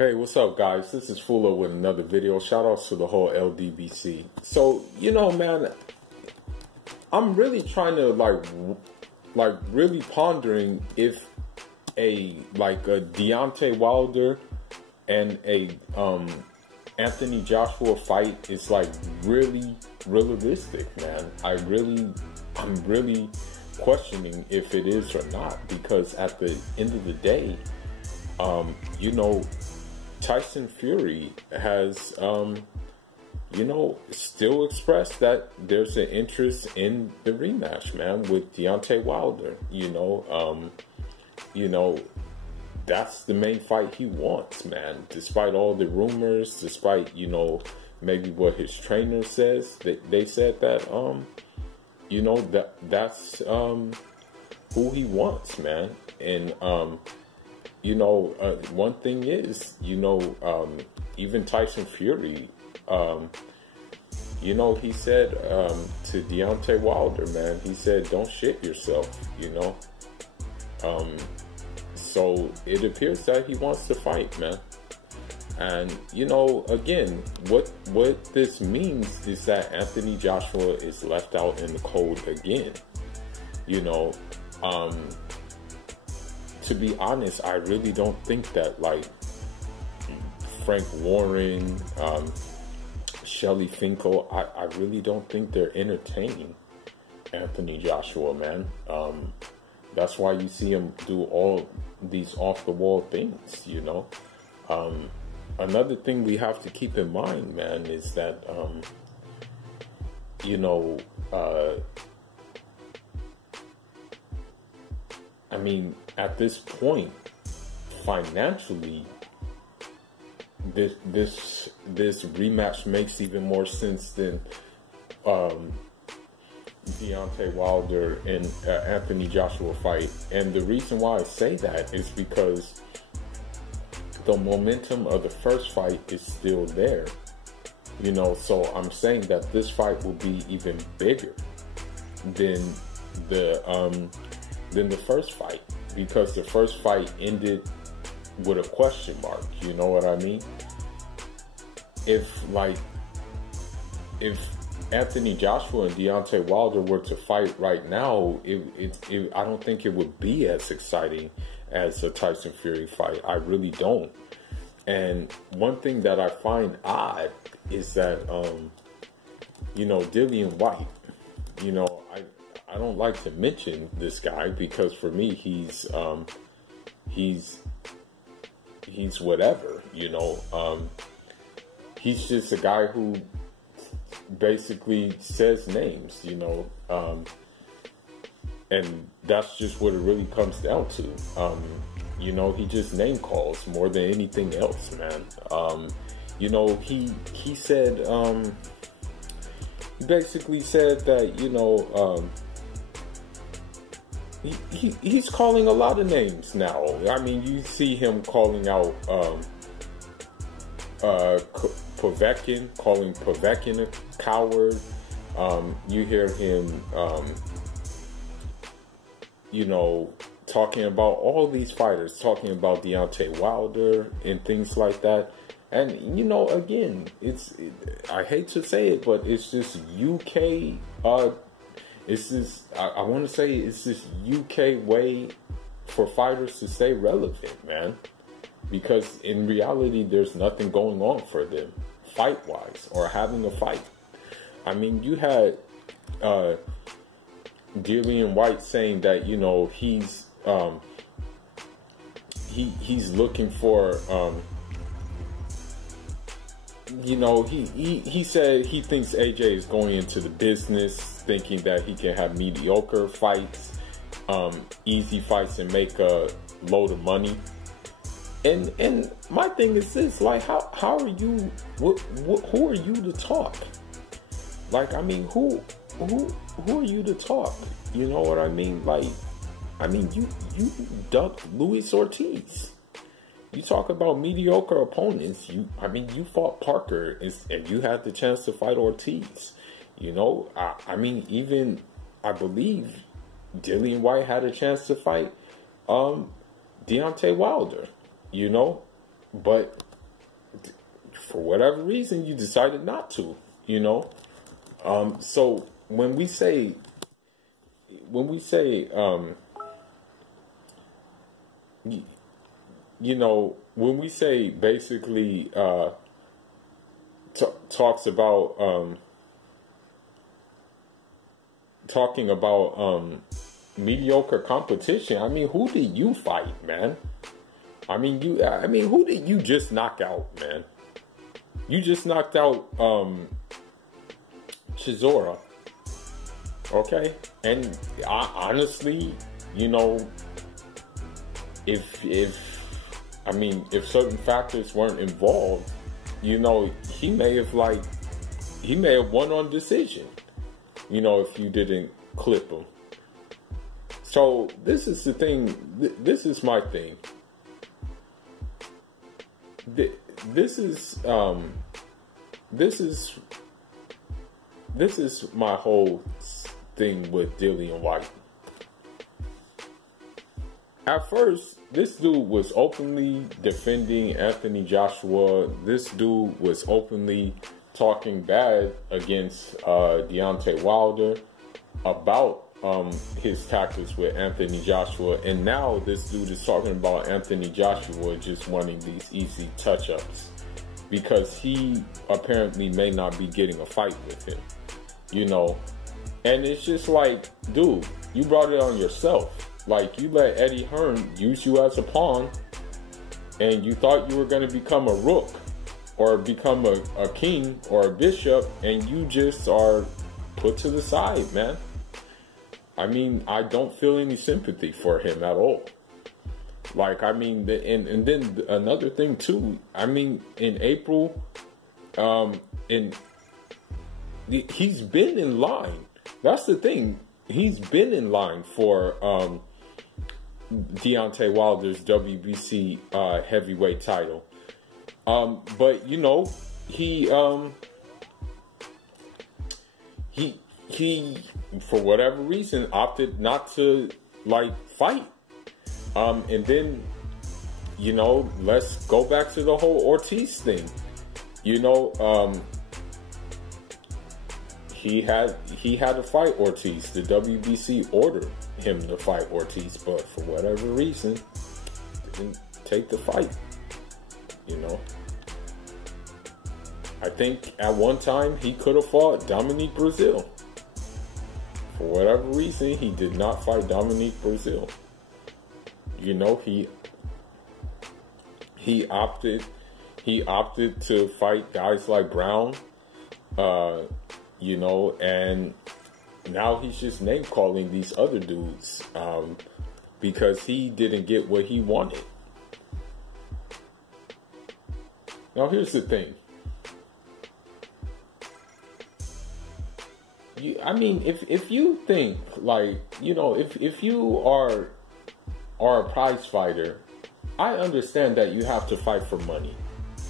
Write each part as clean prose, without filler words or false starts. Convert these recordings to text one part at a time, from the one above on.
Hey, what's up, guys? This is Fulo with another video. Shout outs to the whole LDBC. So, man, I'm really trying to really pondering if a Deontay Wilder and a Anthony Joshua fight is really realistic, man. I'm really questioning if it is or not, because at the end of the day, Tyson Fury has, still expressed that there's an interest in the rematch, man, with Deontay Wilder. That's the main fight he wants, man. Despite all the rumors, despite, maybe what his trainer says, they said that, that's who he wants, man. And, one thing is, even Tyson Fury, he said to Deontay Wilder, man, he said, don't shit yourself, So it appears that he wants to fight, man. And, again, what this means is that Anthony Joshua is left out in the cold again, To be honest, I really don't think that Frank Warren, Shelly Finkel, I really don't think they're entertaining Anthony Joshua, man. That's why you see him do all these off the wall things, Another thing we have to keep in mind, man, is that at this point, financially, this rematch makes even more sense than Deontay Wilder and Anthony Joshua fight. And the reason why I say that is because the momentum of the first fight is still there, So I'm saying that this fight will be even bigger than the first fight, because the first fight ended with a question mark, you know what I mean? If Anthony Joshua and Deontay Wilder were to fight right now, I don't think it would be as exciting as a Tyson Fury fight. I really don't. And one thing that I find odd is that, Dillian Whyte, I don't like to mention this guy because for me he's whatever, he's just a guy who basically says names, and that's just what it really comes down to. He just name calls more than anything else, man. He said, he basically said that, he's calling a lot of names now. You see him calling out Povetkin, calling Povetkin a coward. You hear him, talking about all these fighters, talking about Deontay Wilder and things like that. And, again, I hate to say it, but it's just UK, it's this, I want to say it's this UK way for fighters to stay relevant, man. Because in reality, there's nothing going on for them, fight-wise, or having a fight. You had Dillian Whyte saying that, he's looking for, he said he thinks AJ is going into the business thinking that he can have mediocre fights, easy fights, and make a load of money. And my thing is this, how are you, who are you to talk? Who are you to talk? You know what I mean? You ducked Luis Ortiz. You talk about mediocre opponents. You fought Parker and you had the chance to fight Ortiz. Even I believe Dillian Whyte had a chance to fight Deontay Wilder. But for whatever reason, you decided not to, you know. So when we say, you know, when we say basically talks about talking about mediocre competition, I mean, who did you fight, man? I mean, who did you just knock out, man? You just knocked out Chisora, okay? And honestly, you know, if certain factors weren't involved, you know, he may have won on decision, you know, if you didn't clip him. So this is the thing. This is my thing. This is my whole thing with Dillian Whyte. At first, this dude was openly defending Anthony Joshua. This dude was openly talking bad against Deontay Wilder about his tactics with Anthony Joshua, and now this dude is talking about Anthony Joshua just wanting these easy touch-ups because he apparently may not be getting a fight with him, you know. And it's just like, dude, you brought it on yourself. Like, you let Eddie Hearn use you as a pawn, and you thought you were going to become a rook or become a king or a bishop, and you just are put to the side, man. I mean, I don't feel any sympathy for him at all. Like, I mean, and then another thing too, I mean, in April, he's been in line. That's the thing. He's been in line for Deontay Wilder's WBC heavyweight title. But, you know, he for whatever reason opted not to like fight. And then, you know, let's go back to the whole Ortiz thing. You know, he had to fight Ortiz. The WBC ordered him to fight Ortiz, but for whatever reason, didn't take the fight. You know, I think at one time he could have fought Dominique Breazeale. For whatever reason, he did not fight Dominique Breazeale. You know, he opted to fight guys like Brown, you know, and now he's just name calling these other dudes because he didn't get what he wanted. Now here's the thing. I mean, if you think, like, you know, if you are a prize fighter, I understand that you have to fight for money.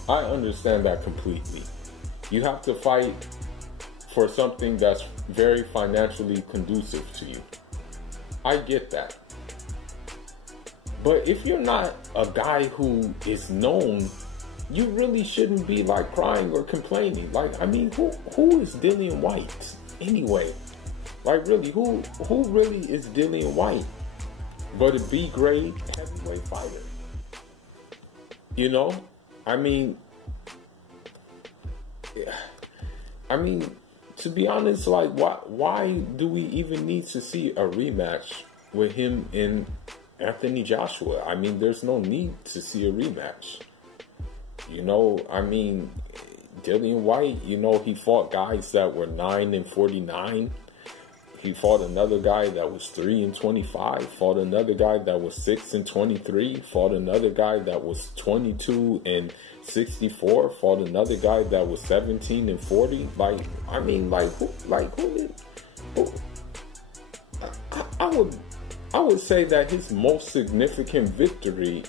I understand that completely. You have to fight for something that's very financially conducive to you. I get that. But if you're not a guy who is known, you really shouldn't be like crying or complaining. Like, I mean, who is Dillian Whyte anyway? Like, really, who really is Dillian Whyte but a B-grade heavyweight fighter? You know, I mean, to be honest, like, why do we even need to see a rematch with him and Anthony Joshua? I mean, there's no need to see a rematch. You know, I mean, Dillian Whyte, you know, he fought guys that were 9-49. He fought another guy that was 3-25. Fought another guy that was 6-23. Fought another guy that was 22-64. Fought another guy that was 17-40. Like, I mean, like, who did? I would say that his most significant victory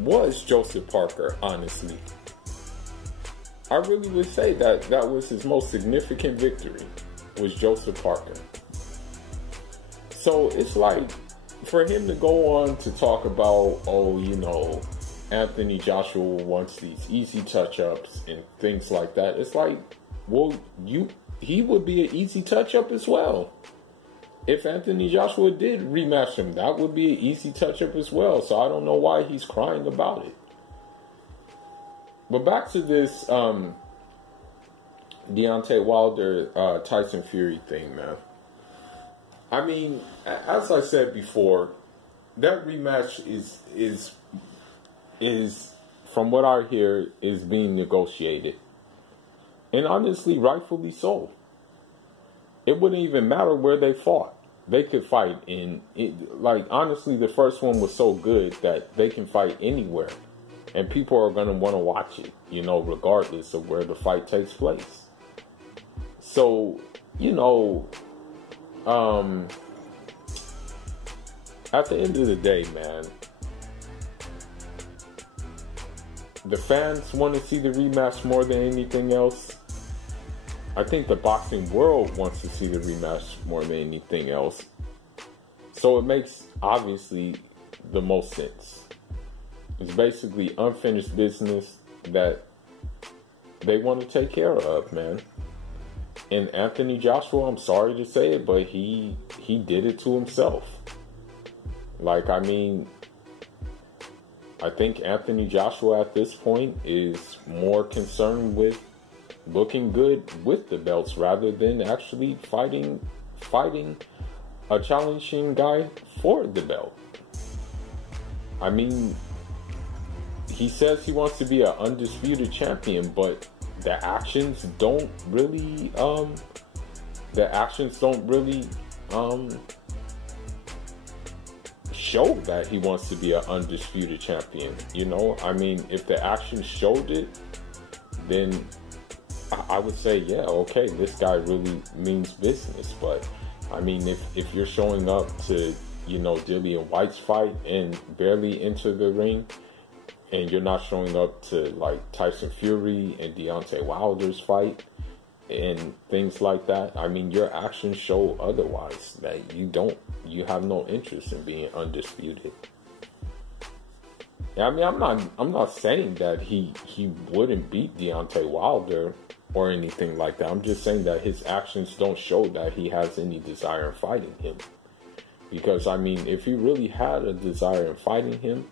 was Joseph Parker, honestly. I really would say that was his most significant victory, was Joseph Parker. So it's like, for him to go on to talk about, oh, you know, Anthony Joshua wants these easy touch-ups and things like that. It's like, well, he would be an easy touch-up as well. If Anthony Joshua did rematch him, that would be an easy touch-up as well. So I don't know why he's crying about it. But back to this Deontay Wilder, Tyson Fury thing, man. I mean, as I said before, that rematch is from what I hear is being negotiated, and honestly, rightfully so. It wouldn't even matter where they fought; they could fight like honestly, the first one was so good that they can fight anywhere, and people are gonna want to watch it, you know, regardless of where the fight takes place. So, you know, at the end of the day, man, the fans want to see the rematch more than anything else. I think the boxing world wants to see the rematch more than anything else. So it makes, obviously, the most sense. It's basically unfinished business that they want to take care of, man. And Anthony Joshua, I'm sorry to say it, but he did it to himself. Like, I mean, I think Anthony Joshua at this point is more concerned with looking good with the belts rather than actually fighting a challenging guy for the belt. I mean, he says he wants to be an undisputed champion, but the actions don't really show that he wants to be an undisputed champion. You know, I mean, if the actions showed it, then I would say, yeah, okay, this guy really means business. But I mean, if you're showing up to, you know, Dillian White's fight and barely enter the ring, and you're not showing up to like Tyson Fury and Deontay Wilder's fight and things like that, I mean, your actions show otherwise, that you have no interest in being undisputed. I mean, I'm not saying that he wouldn't beat Deontay Wilder or anything like that. I'm just saying that his actions don't show that he has any desire in fighting him. Because, I mean, if he really had a desire in fighting him,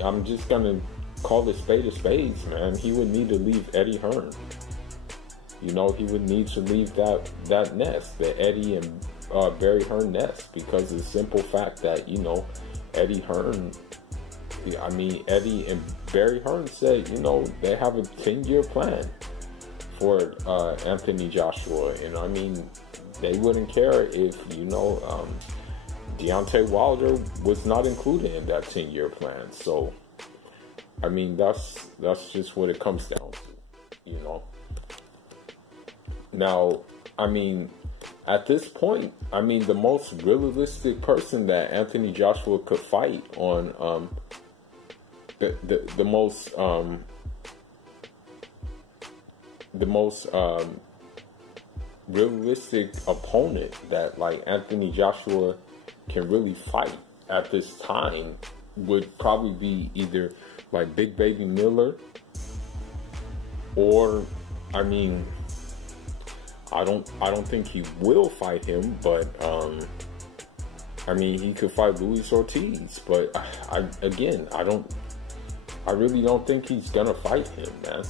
I'm just gonna call it spade a spades, man. He would need to leave Eddie Hearn. You know, he would need to leave that nest, the Eddie and Barry Hearn nest, because of the simple fact that, you know, Eddie and Barry Hearn said, you know, they have a 10-year plan for Anthony Joshua, and I mean, they wouldn't care if, you know, Deontay Wilder was not included in that 10-year plan. So, I mean, that's just what it comes down to, you know. Now, I mean, at this point, I mean, the most realistic person that Anthony Joshua could fight on, the most realistic opponent that like Anthony Joshua can really fight at this time would probably be either like Big Baby Miller, or I mean, I don't think he will fight him, but I mean, he could fight Luis Ortiz, but I really don't think he's gonna fight him, man.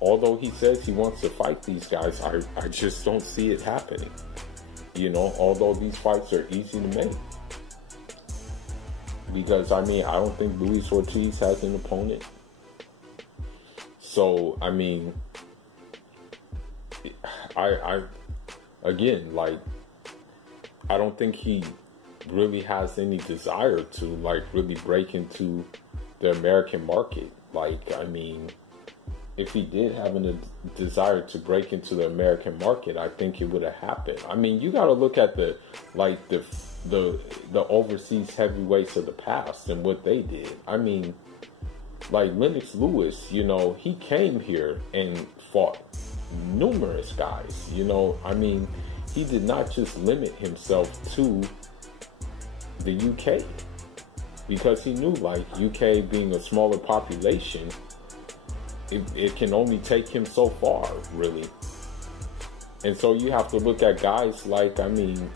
Although he says he wants to fight these guys, I just don't see it happening. You know, although these fights are easy to make. Because, I mean, I don't think Luis Ortiz has an opponent. So, I mean, again, like, I don't think he really has any desire to, like, really break into the American market. Like, I mean, if he did have a desire to break into the American market, I think it would have happened. I mean, you got to look at the overseas heavyweights of the past and what they did. I mean, like Lennox Lewis, you know, he came here and fought numerous guys. You know, I mean, he did not just limit himself to the UK. because he knew, like, UK being a smaller population, it can only take him so far, really. And so you have to look at guys like, I mean,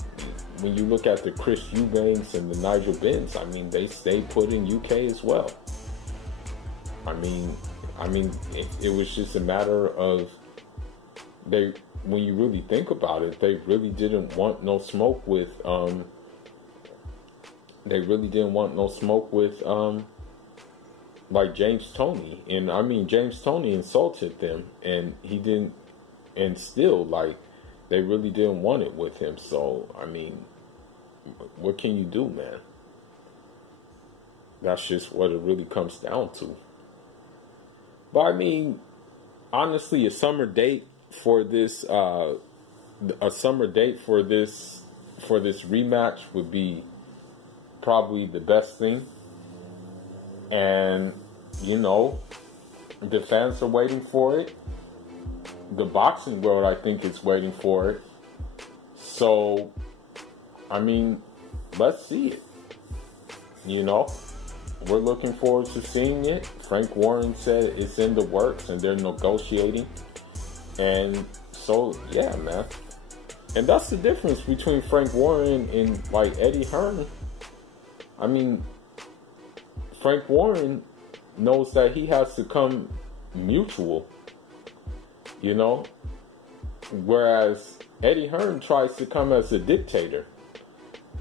when you look at the Chris Eubanks and the Nigel Benns, I mean, they stay put in UK as well. I mean, it was just a matter of when you really think about it, they really didn't want no smoke with, like James Toney. And I mean, James Toney insulted them, and he didn't, and still, like, they really didn't want it with him. So, I mean, what can you do, man? That's just what it really comes down to. But I mean, honestly, a summer date for this rematch would be probably the best thing. And, you know, the fans are waiting for it. The boxing world, I think, is waiting for it. So, I mean, let's see it. You know, we're looking forward to seeing it. Frank Warren said it's in the works and they're negotiating. And so, yeah, man. And that's the difference between Frank Warren and, like, Eddie Hearn. I mean, Frank Warren knows that he has to come mutual, you know, whereas Eddie Hearn tries to come as a dictator.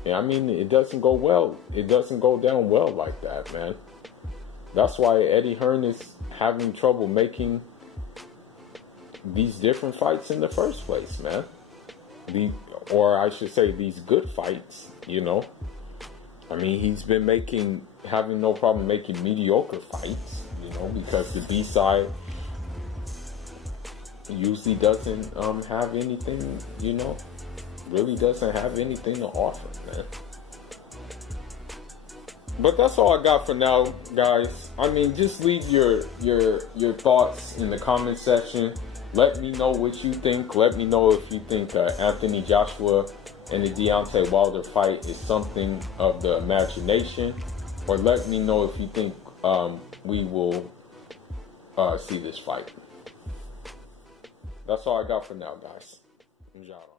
And I mean, it doesn't go well. It doesn't go down well like that, man. That's why Eddie Hearn is having trouble making these different fights in the first place, man. Or I should say, these good fights, you know. I mean, he's been having no problem making mediocre fights, you know, because the B side usually doesn't have anything, you know, really doesn't have anything to offer, man. But that's all I got for now, guys. I mean, just leave your thoughts in the comment section. Let me know what you think. Let me know if you think Anthony Joshua and the Deontay Wilder fight is something of the imagination, or let me know if you think we will see this fight. That's all I got for now, guys. Ciao.